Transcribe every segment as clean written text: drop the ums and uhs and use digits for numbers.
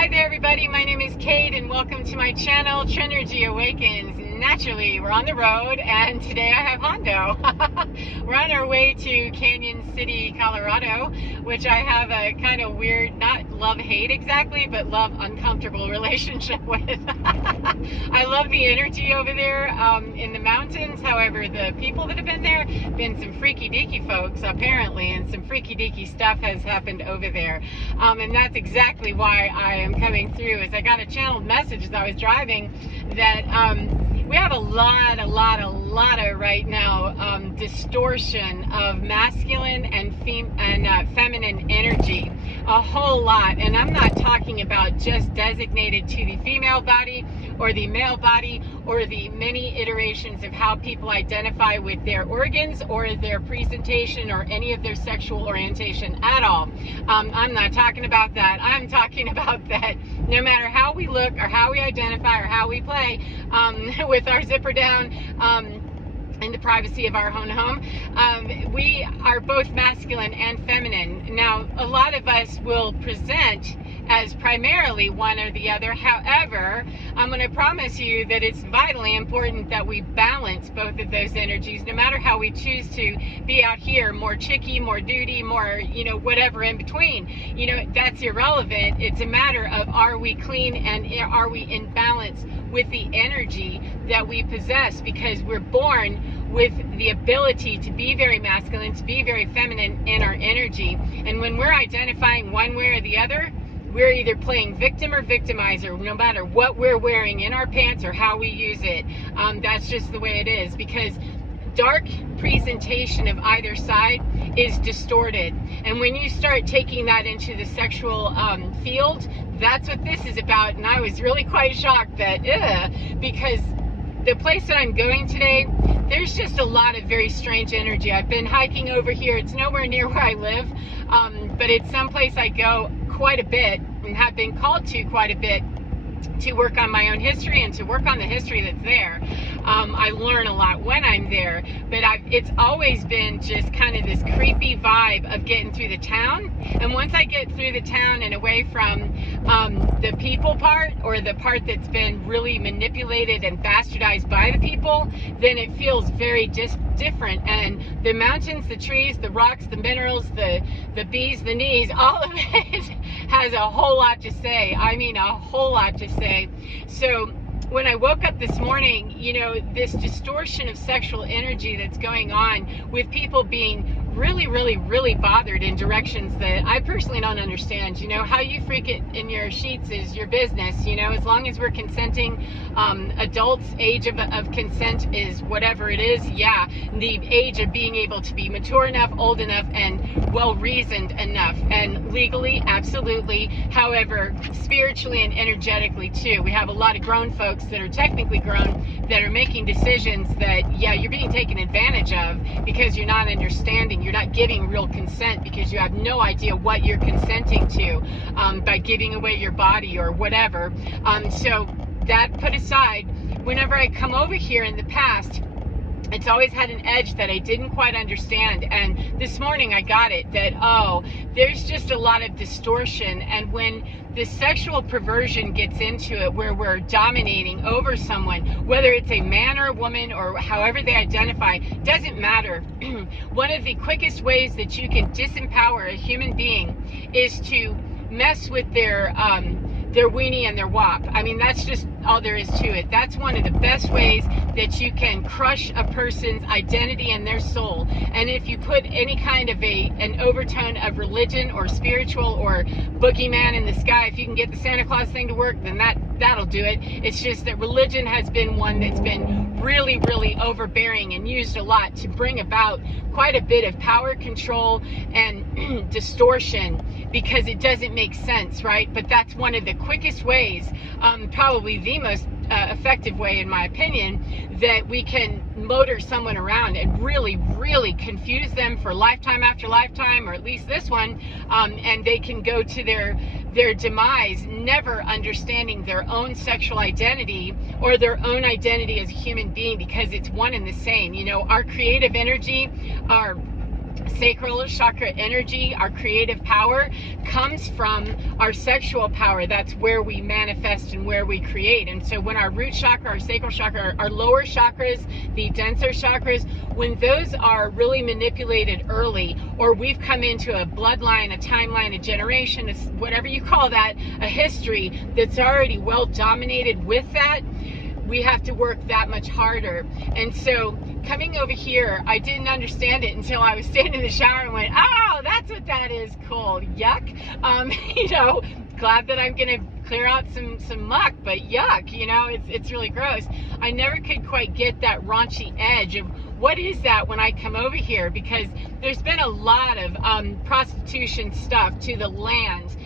Hi there everybody, my name is Kate and welcome to my channel, Trenergy Awakens. Naturally, we're on the road and today I have Hondo. We're on our way to Canyon City, Colorado, which I have a kind of weird, not love-hate exactly, but love-uncomfortable relationship with. I love the energy over there in the mountains. However, the people that have been there, been some freaky-deaky folks apparently, and some freaky-deaky stuff has happened over there. And that's exactly why I am coming through. Is I got a channeled message as I was driving that we have a lot of right now distortion of masculine and feminine energy, a whole lot. And I'm not talking about just designated to the female body or the male body or the many iterations of how people identify with their organs or their presentation or any of their sexual orientation at all. I'm not talking about that. I'm talking about that no matter how we look or how we identify or how we play with our zipper down in the privacy of our own home, we are both masculine and feminine. Now, a lot of us will present as primarily one or the other. However, I'm going to promise you that it's vitally important that we balance both of those energies, no matter how we choose to be out here, more chicky, more duty, more, whatever in between. That's irrelevant. It's a matter of, are we clean and are we in balance with the energy that we possess? Because we're born with the ability to be very masculine, to be very feminine in our energy. And when we're identifying one way or the other, we're either playing victim or victimizer, no matter what we're wearing in our pants or how we use it. That's just the way it is, because dark presentation of either side is distorted. And when you start taking that into the sexual field, that's what this is about. And I was really quite shocked that, because the place that I'm going today, there's just a lot of very strange energy. I've been hiking over here. It's nowhere near where I live, but it's someplace I go quite a bit and have been called to quite a bit to work on my own history and to work on the history that's there. I learn a lot when I'm there, but it's always been just kind of this creepy vibe of getting through the town. And once I get through the town and away from the people part, or the part that's been really manipulated and bastardized by the people, then it feels very different. And the mountains, the trees, the rocks, the minerals, the bees, the knees, all of it has a whole lot to say. I mean, a whole lot to say. So when I woke up this morning, this distortion of sexual energy that's going on with people being really bothered in directions that I personally don't understand. How you freak it in your sheets is your business. As long as we're consenting adults, age of consent is whatever it is. Yeah, the age of being able to be mature enough, old enough, and well-reasoned enough, and legally, absolutely. However, spiritually and energetically too, we have a lot of grown folks that are technically grown that are making decisions that, yeah, you're being taken advantage of because you're not understanding. You're not giving real consent because you have no idea what you're consenting to by giving away your body or whatever. So that put aside, whenever I come over here in the past, it's always had an edge that I didn't quite understand. And this morning I got it, that, there's just a lot of distortion. And when the sexual perversion gets into it, where we're dominating over someone, whether it's a man or a woman or however they identify, doesn't matter. One of the quickest ways that you can disempower a human being is to mess with their weenie and their wop. I mean, that's just all there is to it. That's one of the best ways that you can crush a person's identity and their soul. And if you put any kind of an overtone of religion or spiritual or boogeyman in the sky, if you can get the Santa Claus thing to work, then that'll do it. It's just that religion has been one that's been really overbearing and used a lot to bring about quite a bit of power, control, and distortion, because it doesn't make sense, right? But that's one of the quickest ways, probably the most effective way, in my opinion, that we can motor someone around and really confuse them for lifetime after lifetime, or at least this one, and they can go to their demise, never understanding their own sexual identity or their own identity as a human being, because it's one and the same. Our creative energy, our sacral chakra energy, our creative power, comes from our sexual power. That's where we manifest and where we create. And so when our root chakra, our sacral chakra, our lower chakras, the denser chakras, when those are really manipulated early, or we've come into a bloodline, a timeline, a generation, whatever you call that, a history that's already well dominated with that, we have to work that much harder. And so coming over here, I didn't understand it until I was standing in the shower and went, oh, that's what that is. Cool. Yuck. You know, glad that I'm going to clear out some muck, but yuck, you know, it's really gross. I never could quite get that raunchy edge of what is that when I come over here, because there's been a lot of prostitution stuff to the land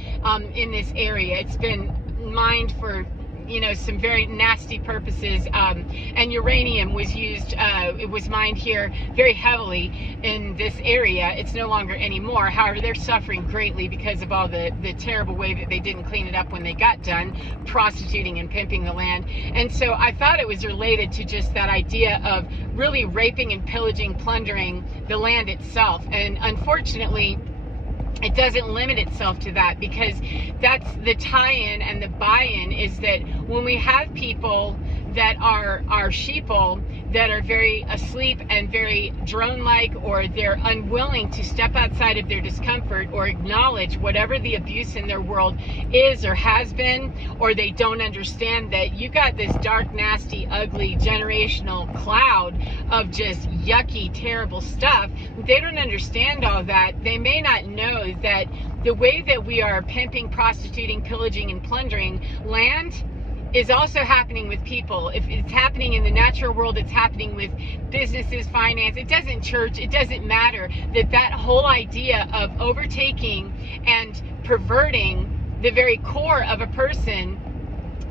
in this area. It's been mined for, you know, some very nasty purposes, and uranium was used, it was mined here very heavily in this area. It's no longer anymore. However, they're suffering greatly because of all the terrible way that they didn't clean it up when they got done prostituting and pimping the land. And so I thought it was related to just that idea of really raping and pillaging, plundering the land itself. And unfortunately, it doesn't limit itself to that, because that's the tie-in and the buy-in, is that when we have people that are sheeple, that are very asleep and very drone-like, or they're unwilling to step outside of their discomfort or acknowledge whatever the abuse in their world is or has been, or they don't understand that you got this dark, nasty, ugly, generational cloud of just yucky, terrible stuff. They don't understand all that. They may not know that the way that we are pimping, prostituting, pillaging, and plundering land is also happening with people. If it's happening in the natural world, it's happening with businesses, finance. It doesn't, church, it doesn't matter. That whole idea of overtaking and perverting the very core of a person,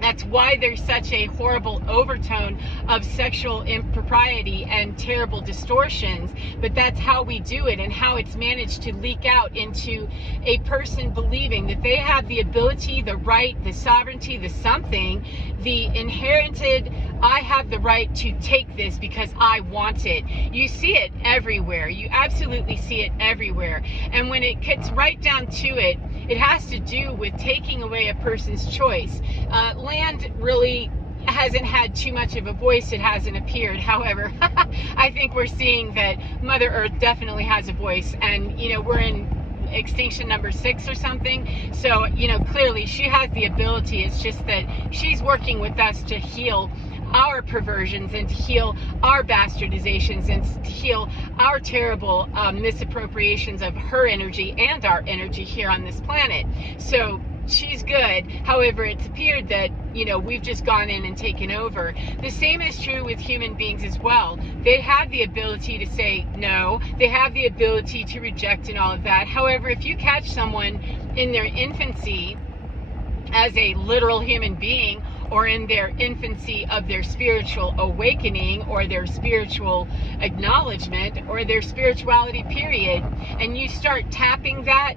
that's why there's such a horrible overtone of sexual impropriety and terrible distortions. But that's how we do it, and how it's managed to leak out into a person believing that they have the ability, the right, the sovereignty, the something, the inherited, I have the right to take this because I want it. You see it everywhere. You absolutely see it everywhere. And when it gets right down to it, it has to do with taking away a person's choice. Land really hasn't had too much of a voice. It hasn't appeared. However, I think we're seeing that Mother Earth definitely has a voice. And, you know, we're in extinction number 6 or something. So, you know, clearly she has the ability. It's just that she's working with us to heal our perversions and to heal our bastardizations and to heal our terrible misappropriations of her energy and our energy here on this planet. So she's good. However, it's appeared that, you know, we've just gone in and taken over. The same is true with human beings as well. They have the ability to say no. They have the ability to reject and all of that. However, if you catch someone in their infancy as a literal human being, or in their infancy of their spiritual awakening, or their spiritual acknowledgement, or their spirituality period, and you start tapping that,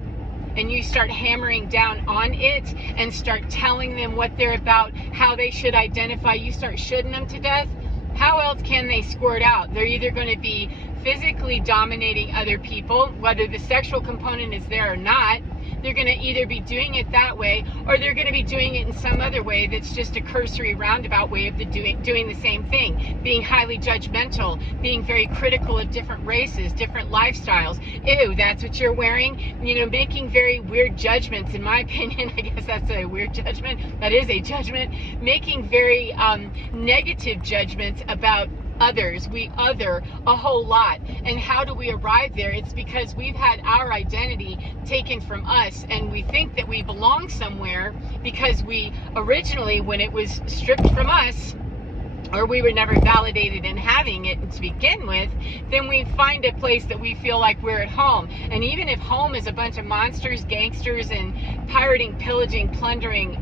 and you start hammering down on it, and start telling them what they're about, how they should identify, you start shooting them to death, how else can they squirt out? They're either going to be physically dominating other people, whether the sexual component is there or not. They're going to either be doing it that way, or they're going to be doing it in some other way that's just a cursory roundabout way of doing the same thing. Being highly judgmental, being very critical of different races, different lifestyles. Ew, that's what you're wearing? You know, making very weird judgments, in my opinion. I guess that's a weird judgment. That is a judgment. Making very negative judgments about others. We other a whole lot. And how do we arrive there? It's because we've had our identity taken from us, and we think that we belong somewhere because we originally, when it was stripped from us, or we were never validated in having it to begin with, then we find a place that we feel like we're at home. And even if home is a bunch of monsters, gangsters, and pirating, pillaging, plundering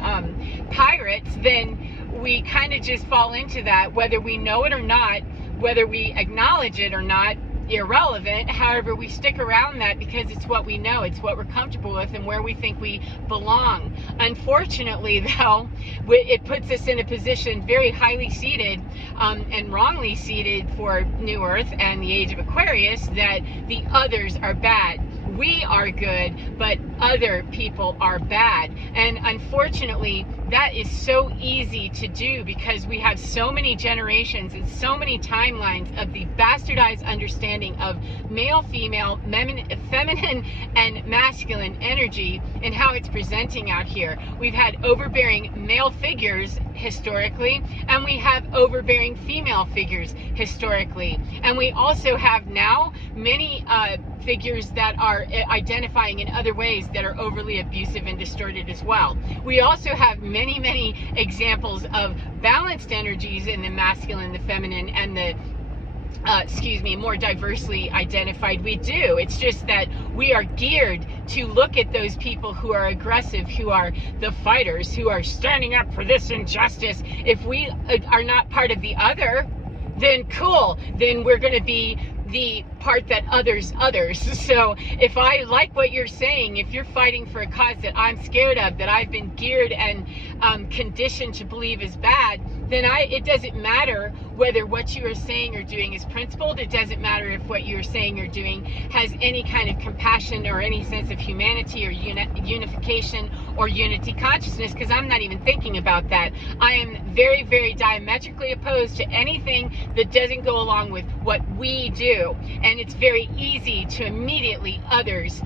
pirates, then we kind of just fall into that, whether we know it or not, whether we acknowledge it or not. irrelevant. However, we stick around that because it's what we know, it's what we're comfortable with, and where we think we belong. Unfortunately, though, it puts us in a position very highly seated and wrongly seated for New Earth and the age of Aquarius, that the others are bad. We are good, but other people are bad. And unfortunately, that is so easy to do because we have so many generations and so many timelines of the bastardized understanding of male, female, feminine, and masculine energy and how it's presenting out here. We've had overbearing male figures historically, and we have overbearing female figures historically. And we also have now many figures that are identifying in other ways that are overly abusive and distorted as well. We also have many examples of balanced energies in the masculine, the feminine, and the more diversely identified. We do. It's just that we are geared to look at those people who are aggressive, who are the fighters, who are standing up for this injustice. If we are not part of the other, then cool, then we're going to be the part that others. So if I like what you're saying, if you're fighting for a cause that I'm scared of, that I've been geared and conditioned to believe is bad, then it doesn't matter whether what you are saying or doing is principled. It doesn't matter if what you're saying or doing has any kind of compassion or any sense of humanity or unification or unity consciousness, because I'm not even thinking about that. I am very diametrically opposed to anything that doesn't go along with what we do. And it's very easy to immediately others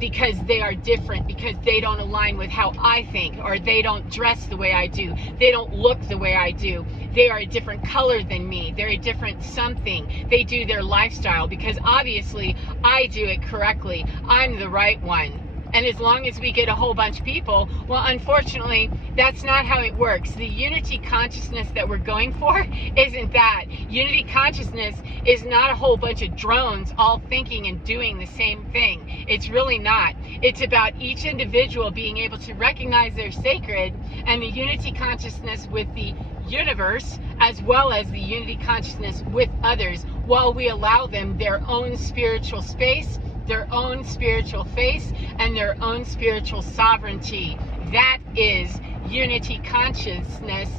because they are different, because they don't align with how I think, or they don't dress the way I do, they don't look the way I do, they are a different color than me, they're a different something, they do their lifestyle, because obviously I do it correctly, I'm the right one. And as long as we get a whole bunch of people, well, unfortunately, that's not how it works. The unity consciousness that we're going for isn't that. Unity consciousness is not a whole bunch of drones all thinking and doing the same thing. It's really not. It's about each individual being able to recognize their sacred and the unity consciousness with the universe, as well as the unity consciousness with others, while we allow them their own spiritual space, their own spiritual face, and their own spiritual sovereignty. That is unity consciousness,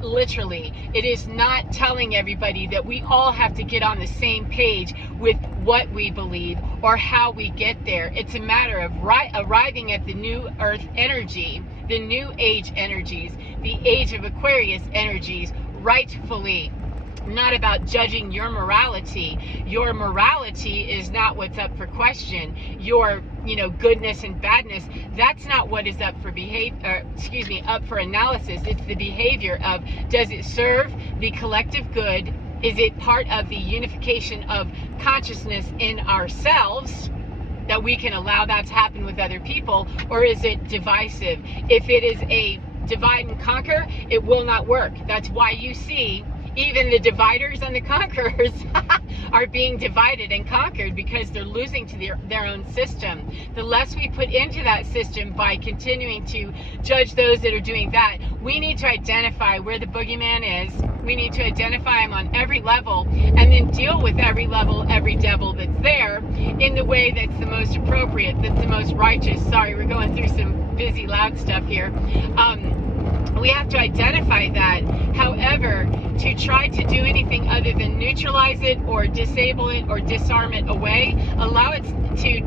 literally. It is not telling everybody that we all have to get on the same page with what we believe or how we get there. It's a matter of arriving at the new earth energy, the new age energies, the age of Aquarius energies, rightfully. Not about judging your morality. Your morality is not what's up for question. Your, goodness and badness, that's not what is up for up for analysis. It's the behavior of, does it serve the collective good? Is it part of the unification of consciousness in ourselves, that we can allow that to happen with other people, or is it divisive? If it is a divide and conquer, it will not work. That's why you see even the dividers and the conquerors are being divided and conquered, because they're losing to their own system. The less we put into that system by continuing to judge those that are doing that, we need to identify where the boogeyman is. We need to identify him on every level, and then deal with every level, every devil that's there in the way that's the most appropriate, that's the most righteous. Sorry, we're going through some busy, loud stuff here. We have to identify that. However, to try to do anything other than neutralize it or disable it or disarm it away, allow it to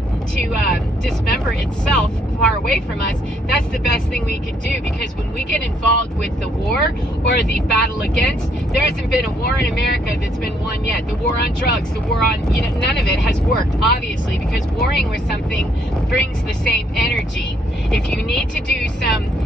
dismember itself far away from us, that's the best thing we can do. Because when we get involved with the war or the battle against, there hasn't been a war in America that's been won yet. The war on drugs, the war on, none of it has worked, obviously, because warring with something brings the same energy. If you need to do some,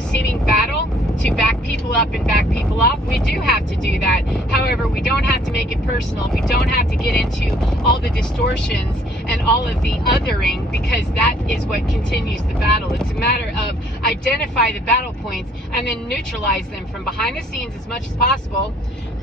seeming battle to back people up and back people off, we do have to do that. However, we don't have to make it personal. We don't have to get into all the distortions and all of the othering, because that is what continues the battle. It's a matter of identify the battle points and then neutralize them from behind the scenes as much as possible,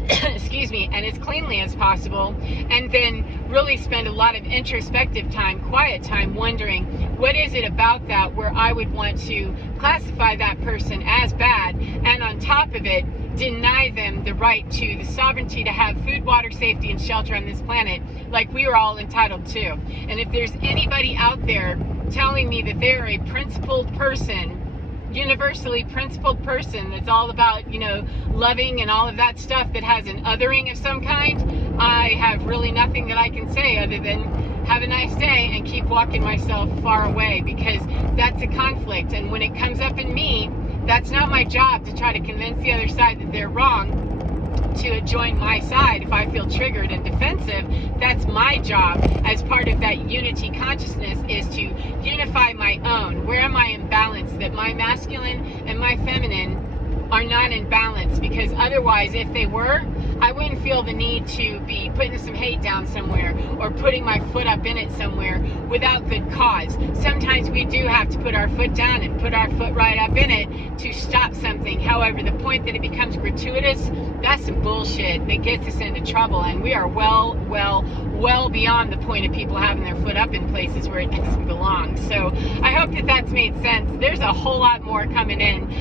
excuse me, and as cleanly as possible, and then really spend a lot of introspective time, quiet time, wondering, what is it about that where I would want to classify that person as bad, and on top of it, deny them the right to the sovereignty to have food, water, safety, and shelter on this planet like we are all entitled to. And if there's anybody out there telling me that they're a principled person, universally principled person that's all about, you know, loving and all of that stuff, that has an othering of some kind, I have really nothing that I can say other than have a nice day and keep walking myself far away, because that's a conflict. And when it comes up in me, that's not my job to try to convince the other side that they're wrong to join my side. If I feel triggered and defensive, that's my job as part of that unity consciousness, is to unify my own. Where am I in balance? That my masculine and my feminine are not in balance, because otherwise, if they were, I wouldn't feel the need to be putting some hate down somewhere or putting my foot up in it somewhere without good cause. Sometimes we do have to put our foot down and put our foot right up in it to stop something. However, the point that it becomes gratuitous, that's some bullshit that gets us into trouble, and we are well beyond the point of people having their foot up in places where it doesn't belong. So I hope that that's made sense. There's a whole lot more coming in.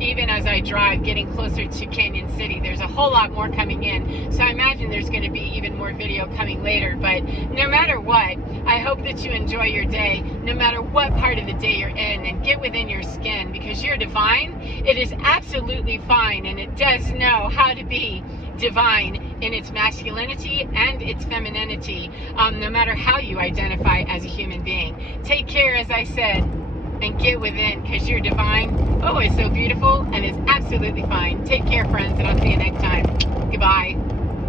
Even as I drive, getting closer to Canyon City, there's a whole lot more coming in. So I imagine there's going to be even more video coming later. But no matter what, I hope that you enjoy your day, no matter what part of the day you're in, and get within your skin, because you're divine. It is absolutely fine, and it does know how to be divine in its masculinity and its femininity, no matter how you identify as a human being. Take care, as I said, and get within, because you're divine. Oh, it's so beautiful, and it's absolutely fine. Take care, friends, and I'll see you next time. Goodbye.